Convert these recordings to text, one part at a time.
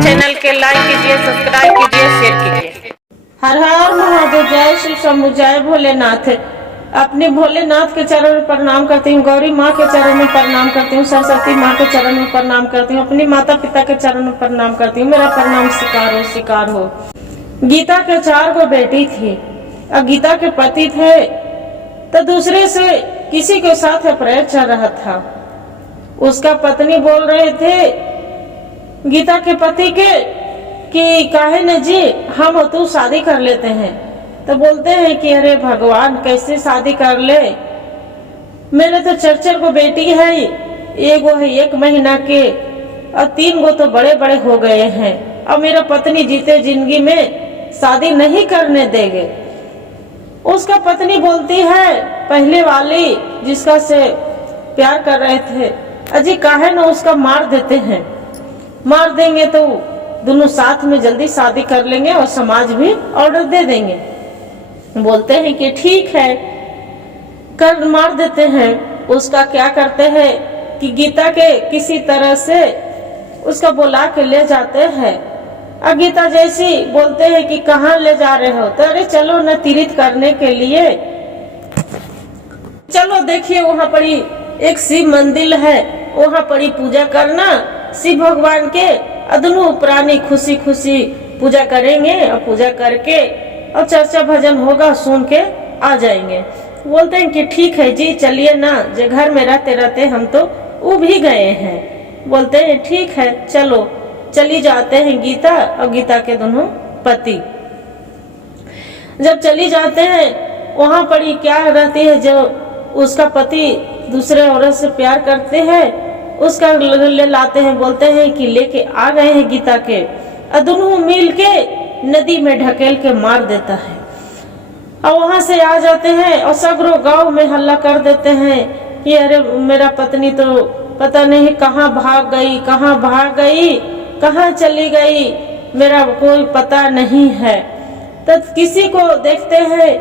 Channel के like कीजिए, subscribe कीजिए, शेयर कीजिए। हर हर महादेव, जय श्री शंभु, जय भोलेनाथ। अपने भोलेनाथ के चरण में प्रणाम करती हूँ, गौरी माँ के चरण में प्रणाम करती हूँ, सरस्वती माँ के चरण में प्रणाम करती हूँ, अपनी माता पिता के चरण में प्रणाम करती हूँ। मेरा प्रणाम स्वीकार हो। गीता के 4 गो बेटी थी। अब गीता के पति थे तो दूसरे से किसी के साथ अफेयर चल रहा था। उसका पत्नी बोल रहे थे गीता के पति के कि काहे न जी हम तू शादी कर लेते हैं। तो बोलते हैं कि अरे भगवान, कैसे शादी कर ले, मेरे तो 4 गो बेटी है, एगो है 1 महीना के और 3 गो तो बड़े बड़े हो गए हैं। और मेरा पत्नी जीते जिंदगी में शादी नहीं करने देंगे। उसका पत्नी बोलती है पहले वाली जिसका से प्यार कर रहे थे, अजी काहे न उसका मार देते हैं, मार देंगे तो दोनों साथ में जल्दी शादी कर लेंगे और समाज भी ऑर्डर दे देंगे। बोलते हैं कि ठीक है, कर मार देते हैं। उसका क्या करते हैं कि गीता के किसी तरह से उसका बुला के ले जाते हैं। अब गीता जैसी बोलते हैं कि कहाँ ले जा रहे हो, तो अरे चलो न तीर्थ करने के लिए, चलो देखिए वहाँ पर एक शिव मंदिर है, वहाँ पर पूजा करना शिव भगवान के। दोनों प्राणी खुशी खुशी पूजा करेंगे और पूजा करके और चर्चा भजन होगा, सुन के आ जाएंगे। बोलते हैं कि ठीक है जी, चलिए ना, जो घर में रहते रहते हम तो उब ही गए हैं। बोलते हैं ठीक है चलो। चली जाते हैं गीता और गीता के दोनों पति। जब चली जाते हैं वहां पर ही क्या रहती है, जो उसका पति दूसरे औरत से प्यार करते हैं उसका ले लाते हैं। बोलते हैं कि लेके आ गए हैं गीता के, और दोनों मिल के नदी में ढकेल के मार देता है। और वहां से आ जाते हैं और सगरों गांव में हल्ला कर देते हैं कि अरे मेरा पत्नी तो पता नहीं कहाँ भाग गई, कहाँ चली गई, मेरा कोई पता नहीं है। तो किसी को देखते हैं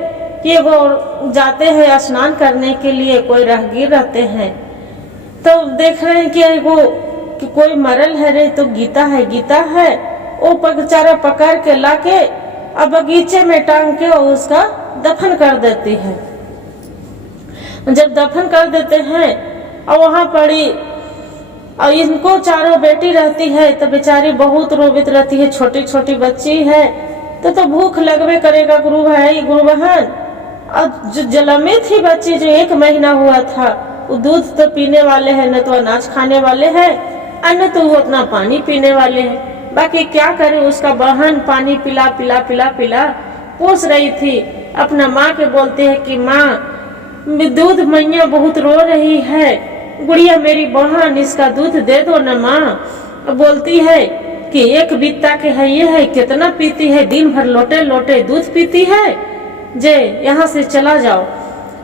कि वो जाते हैं स्नान करने के लिए, कोई राहगीर रहते हैं तो देख रहे हैं कि कोई मरल है रे, तो गीता है। वो बेचारा पकड़ के लाके अब बगीचे में टांग के उसका दफन कर देती है। जब दफन कर देते हैं और वहां पड़ी और इनको 4 बेटी रहती है, तो बेचारी बहुत रोवित रहती है, छोटी छोटी बच्ची है तो भूख लगवे करेगा। गुरु बहन, और जो जलमित थी बच्ची जो 1 महीना हुआ था, वो दूध तो पीने वाले हैं, न तो अनाज खाने वाले हैं, न तो वो उतना पानी पीने वाले हैं। बाकी क्या करे, उसका बहन पानी पिला पोस रही थी। अपना माँ के बोलते हैं कि माँ दूध मैया बहुत रो रही है, गुड़िया मेरी बहन इसका दूध दे दो न माँ। बोलती है कि 1 बित्ता के है, ये है कितना पीती है, दिन भर लोटे लोटे दूध पीती है, जे यहाँ से चला जाओ।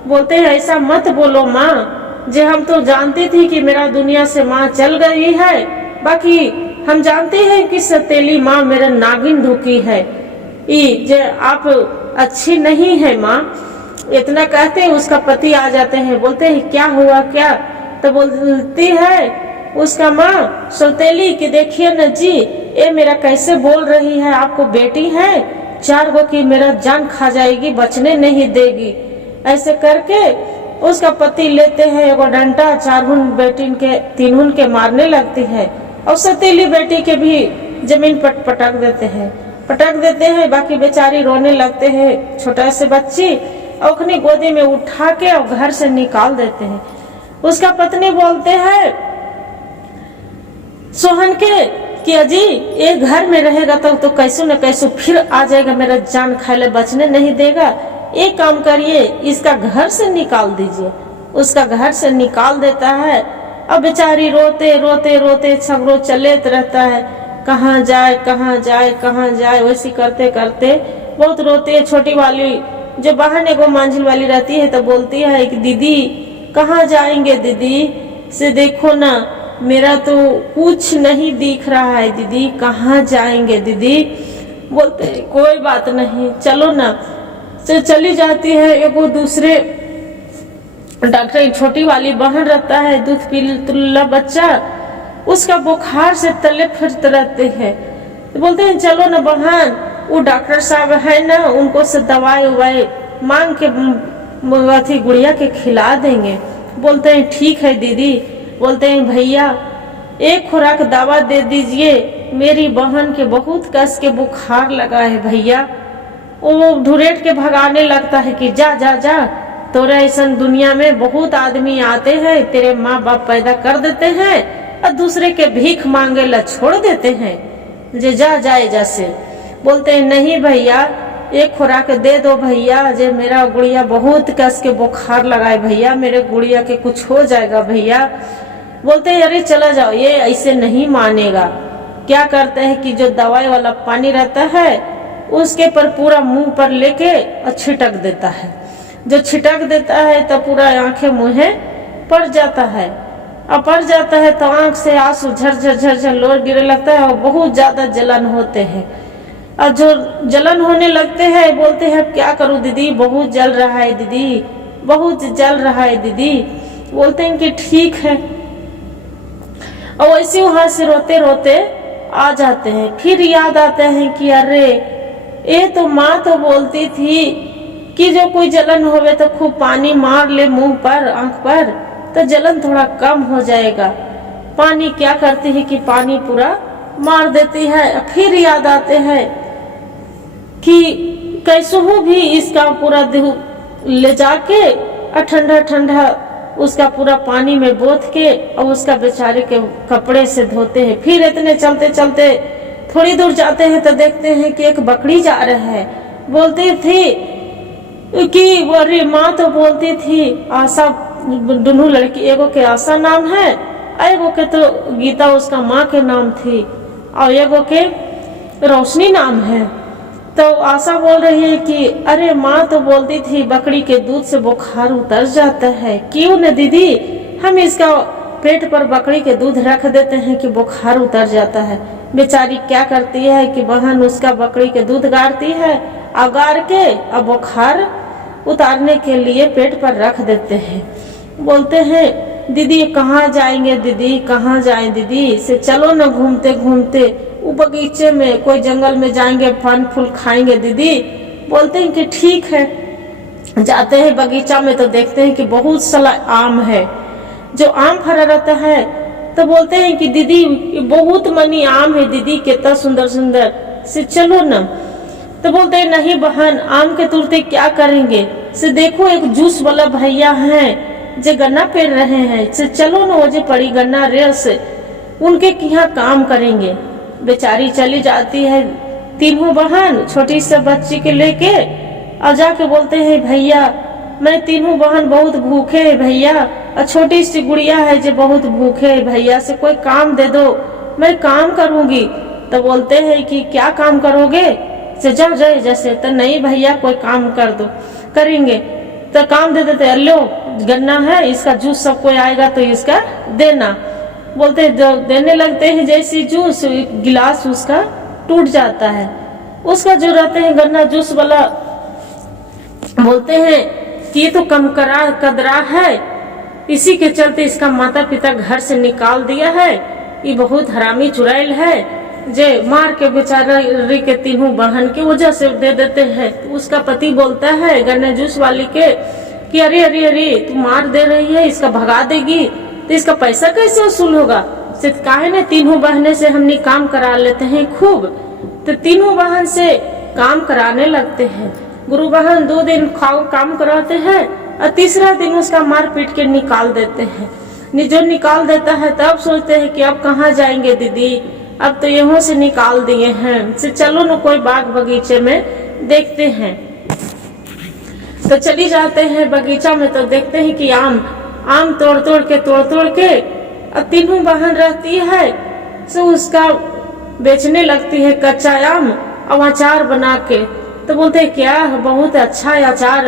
बोलते हैं ऐसा मत बोलो माँ, जे हम तो जानती थी कि मेरा दुनिया से माँ चल गई है, बाकी हम जानते हैं कि सतेली माँ मेरा नागिन ढुकी है, जे आप अच्छी नहीं है माँ। इतना कहते हैं उसका पति आ जाते हैं। बोलते हैं क्या हुआ क्या, तो बोलती है उसका माँ सौतेली कि देखिए न जी, ये मेरा कैसे बोल रही है, आपको बेटी है 4 गो की, मेरा जान खा जाएगी, बचने नहीं देगी। ऐसे करके उसका पति लेते हैं एगो डंडा, 4 बेटी के 3 के मारने लगती है और सतीली बेटी के भी जमीन पर पटक देते हैं। बाकी बेचारी रोने लगते हैं, छोटा से बच्ची अपनी गोदी में उठा के और घर से निकाल देते हैं। उसका पत्नी बोलते हैं सोहन के कि अजी ये घर में रहेगा तो कैसे न कैसे फिर आ जाएगा, मेरा जान खाए बचने नहीं देगा। एक काम करिए, इसका घर से निकाल दीजिए। उसका घर से निकाल देता है। अब बेचारी रोते सगरों चले रहता है, कहाँ जाए, वैसी करते करते बहुत रोते है। छोटी वाली जो बहन एगो मंजिल वाली रहती है तो बोलती है कि दीदी कहाँ जाएंगे, दीदी से देखो ना, मेरा तो कुछ नहीं दिख रहा है दीदी, कहाँ जाएंगे दीदी। बोलते कोई बात नहीं, चलो ना। से चली जाती है। एगो दूसरे डॉक्टर छोटी वाली बहन रहता है, दूध पीला बच्चा उसका बुखार से तले फिरते रहते हैं। तो बोलते हैं चलो ना बहन, वो डॉक्टर साहब है ना, उनको से दवाई उवाई मांग के अथी गुड़िया के खिला देंगे। बोलते हैं ठीक है दीदी। बोलते हैं भैया एक खुराक दवा दे दीजिए, मेरी बहन के बहुत कस के बुखार लगा है भैया। वो ढुरेट के भगाने लगता है कि जा जा जा, तोरा ऐसा दुनिया में बहुत आदमी आते हैं, तेरे माँ बाप पैदा कर देते हैं और दूसरे के भीख मांगे ला छोड़ देते हैं, जे जा जाए जैसे। बोलते हैं नहीं भैया एक खुराक दे दो भैया, जे मेरा गुड़िया बहुत कस के बुखार लगाए भैया, मेरे गुड़िया के कुछ हो जाएगा भैया। बोलते हैं अरे चला जाओ, ये ऐसे नहीं मानेगा। क्या करते हैं कि जो दवाई वाला पानी रहता है उसके पर पूरा मुंह पर लेके और छिटक देता है। जो छिटक देता है तो पूरा आंखें मुँहे पड़ जाता है, और पड़ जाता है तो आंख से आंसू झरझर झरझर लोर गिरने लगता है और बहुत ज्यादा जलन होते हैं। और जो जलन होने लगते हैं बोलते हैं क्या करूं दीदी, बहुत जल रहा है दीदी, बहुत जल रहा है दीदी। बोलते हैं कि ठीक है, और वैसे वहां से रोते रोते आ जाते हैं। फिर याद आते हैं कि अरे ये तो माँ तो बोलती थी कि जो कोई जलन होवे तो खूब पानी मार ले मुंह पर आंख पर, तो जलन थोड़ा कम हो जाएगा। पानी क्या करती है कि पानी पूरा मार देती है। फिर याद आते हैं कि कैसे हो भी इसका पूरा देह ले जाके और ठंडा ठंडा उसका पूरा पानी में बोथ के और उसका बेचारे के कपड़े से धोते हैं। फिर इतने चलते चलते थोड़ी दूर जाते हैं तो देखते हैं कि एक बकरी जा रहा है। बोलती थी कि अरे माँ तो बोलती थी आशा, दोनों लड़की, एगो के आशा नाम है, एगो के तो गीता उसका माँ के नाम थी, और एगो के रोशनी नाम है। तो आशा बोल रही है कि अरे माँ तो बोलती थी बकरी के दूध से बुखार उतर जाता है, क्यों न दीदी हम इसका पेट पर बकरी के दूध रख देते हैं कि बुखार उतर जाता है। बेचारी क्या करती है कि बहन उसका बकरी के दूध गाड़ती है, और गाड़ के अब बुखार उतारने के लिए पेट पर रख देते हैं। बोलते हैं दीदी कहाँ जाएंगे दीदी, कहाँ जाएं दीदी, से चलो न घूमते घूमते वो बगीचे में कोई जंगल में जाएंगे, फल फूल खाएंगे दीदी। बोलते हैं कि ठीक है। जाते हैं बगीचा में तो देखते हैं कि बहुत सारा आम है, जो आम फरा रहता है। तो बोलते हैं कि दीदी बहुत मनी आम है दीदी, कितना सुंदर सुंदर, से चलो न। तो बोलते हैं नहीं बहन आम के तुरते क्या करेंगे, से देखो एक जूस वाला भैया हैं जो गन्ना पेर रहे हैं, से चलो न वो जो पड़ी गन्ना रेस उनके यहाँ काम करेंगे। बेचारी चली जाती है तीनों बहन छोटी से बच्ची के लेके, और जाके बोलते हैं भैया मैं तीनों बहन बहुत भूखे है भैया, और छोटी सी गुड़िया है जो बहुत भूखे है भैया, से कोई काम दे दो मैं काम करूंगी। तो बोलते हैं कि क्या काम करोगे, से जा जाए जैसे। तो नहीं भैया कोई काम कर दो, करेंगे। तो काम दे देते, लो गन्ना है इसका जूस सब कोई आएगा तो इसका देना। बोलते जो देने लगते हैं, जैसी जूस गिलास उसका टूट जाता है, उसका जो रहते हैं गन्ना जूस वाला। बोलते हैं कि ये तो कम कदरा है, इसी के चलते इसका माता पिता घर से निकाल दिया है, ये बहुत हरामी चुड़ैल है, जे मार के बेचारी के तीनों बहन की वजह से दे देते हैं। तो उसका पति बोलता है गन्ना जूस वाली के कि अरे अरे अरे तू मार दे रही है, इसका भगा देगी तो इसका पैसा कैसे वसूल होगा। सिर्फ काहे ने तीनों बहने से हमने काम करा लेते हैं खूब। तो तीनों बहन से काम कराने लगते हैं। गुरु बहन 2 दिन काम कराते हैं और तीसरा दिन उसका मार पीट के निकाल देते हैं। जो निकाल देता है तब सोचते हैं कि अब कहाँ जाएंगे दीदी, अब तो यहाँ से निकाल दिए हैं, से चलो न कोई बाग बगीचे में देखते हैं। तो चली जाते हैं बगीचा में तो देखते हैं कि आम तोड़ तोड़ के और तीनों बहन रहती है, सो उसका बेचने लगती है कच्चा आम और अचार बना के। तो बोलते हैं क्या बहुत अच्छा अचार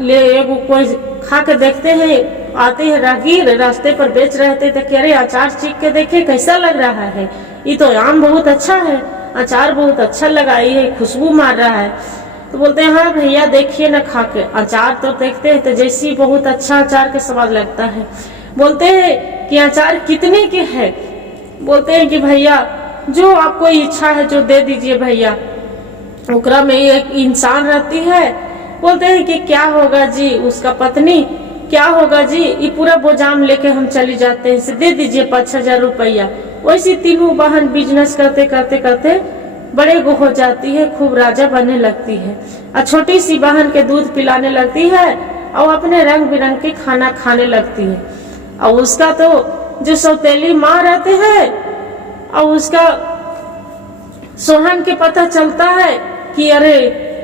ले, एगो कोई खा के देखते हैं। आते हैं राहगीर रास्ते पर बेच रहे थे, तो कह रहे अचार चीख के देखे कैसा लग रहा है, ये तो आम बहुत अच्छा है, अचार बहुत अच्छा लगा, ये खुशबू मार रहा है। तो बोलते हैं हाँ भैया देखिए ना खा के। अचार तो देखते हैं तो जैसी बहुत अच्छा अचार के स्वाद लगता है। बोलते हैं कि अचार कितने के है, बोलते हैं कि भैया जो आपको इच्छा है जो दे दीजिए भैया। ओकरा में एक इंसान रहती है, बोलते हैं कि क्या होगा जी, उसका पत्नी क्या होगा जी, ये पूरा बोझाम लेके हम चली जाते हैं, इसे दे दीजिए 5,000 रुपया। वैसी तीनों बहन बिजनेस करते करते करते बड़े गो हो जाती है, खूब राजा बनने लगती है। और छोटी सी बहन के दूध पिलाने लगती है और अपने रंग बिरंग के खाना खाने लगती है। और उसका तो जो सौतेली माँ रहते हैं और उसका सोहन के पता चलता है कि अरे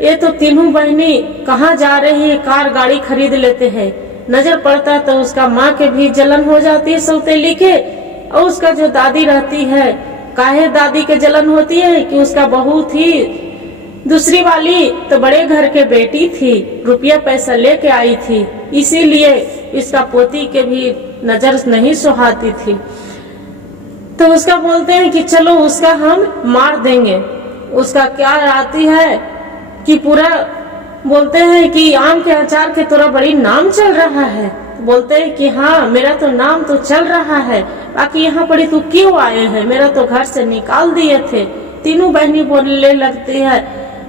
ये तो तीनों बहनी कहाँ जा रही है, कार गाड़ी खरीद लेते हैं। नजर पड़ता है तो उसका माँ के भी जलन हो जाती है सौतेली के। और उसका जो दादी रहती है, काहे दादी के जलन होती है कि उसका बहू थी दूसरी वाली तो बड़े घर के बेटी थी, रुपया पैसा लेके आई थी, इसीलिए इसका पोती के भी नजर नहीं सुहाती थी। तो उसका बोलते हैं कि चलो उसका हम मार देंगे। उसका क्या आती है कि पूरा बोलते हैं कि आम के अचार के तोरा बड़ी नाम चल रहा है। बोलते हैं कि हाँ मेरा तो नाम तो चल रहा है, बाकी यहाँ पर तू क्यों आए हैं, मेरा तो घर से निकाल दिए थे। तीनों बहनी बोलने लगती है।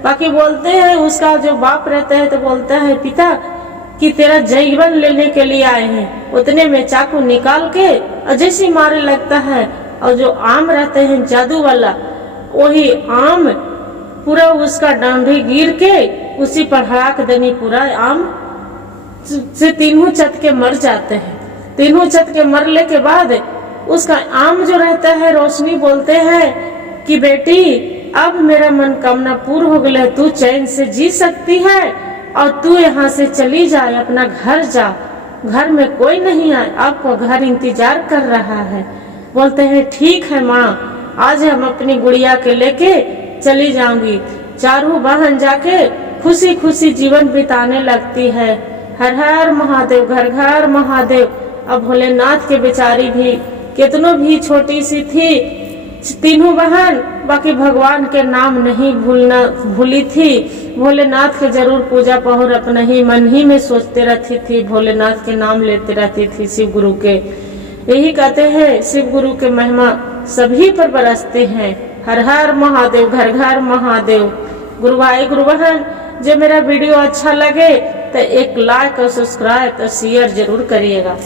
बाकी बोलते हैं उसका जो बाप रहता है तो बोलता है पिता कि तेरा जीवन लेने के लिए आए हैं। उतने में चाकू निकाल के जैसे मारे लगता है। और जो आम रहते हैं जादू वाला, वही आम पूरा उसका डांडी गिर के उसी पर हड़ाक देनी, पूरा आम से तीनों चत के मर जाते हैं। तीनों चत के मरने के बाद उसका आम जो रहता है रोशनी बोलते हैं कि बेटी अब मेरा मनोकामना पूर्ण हो गया, तू चैन से जी सकती है और तू यहाँ से चली जाए, अपना घर जा, घर में कोई नहीं आए, आपको घर इंतजार कर रहा है। बोलते हैं ठीक है माँ, आज हम अपनी गुड़िया के लेके चली जाऊंगी। चारों बहन जाके खुशी खुशी जीवन बिताने लगती है। हर हर महादेव, घर घर महादेव। अब भोलेनाथ के बेचारी भी कितनों भी छोटी सी थी तीनों बहन, बाकी भगवान के नाम नहीं भूली थी। भोलेनाथ के जरूर पूजा पहुर अपना ही मन ही में सोचते रहती थी, भोलेनाथ के नाम लेते रहती थी, शिव गुरु के। यही कहते हैं शिव गुरु के महिमा सभी पर बरसते हैं। हर हर महादेव, घर घर महादेव। गुरु भाई गुरु बहन, जो मेरा वीडियो अच्छा लगे तो एक लाइक और सब्सक्राइब और शेयर जरूर करिएगा।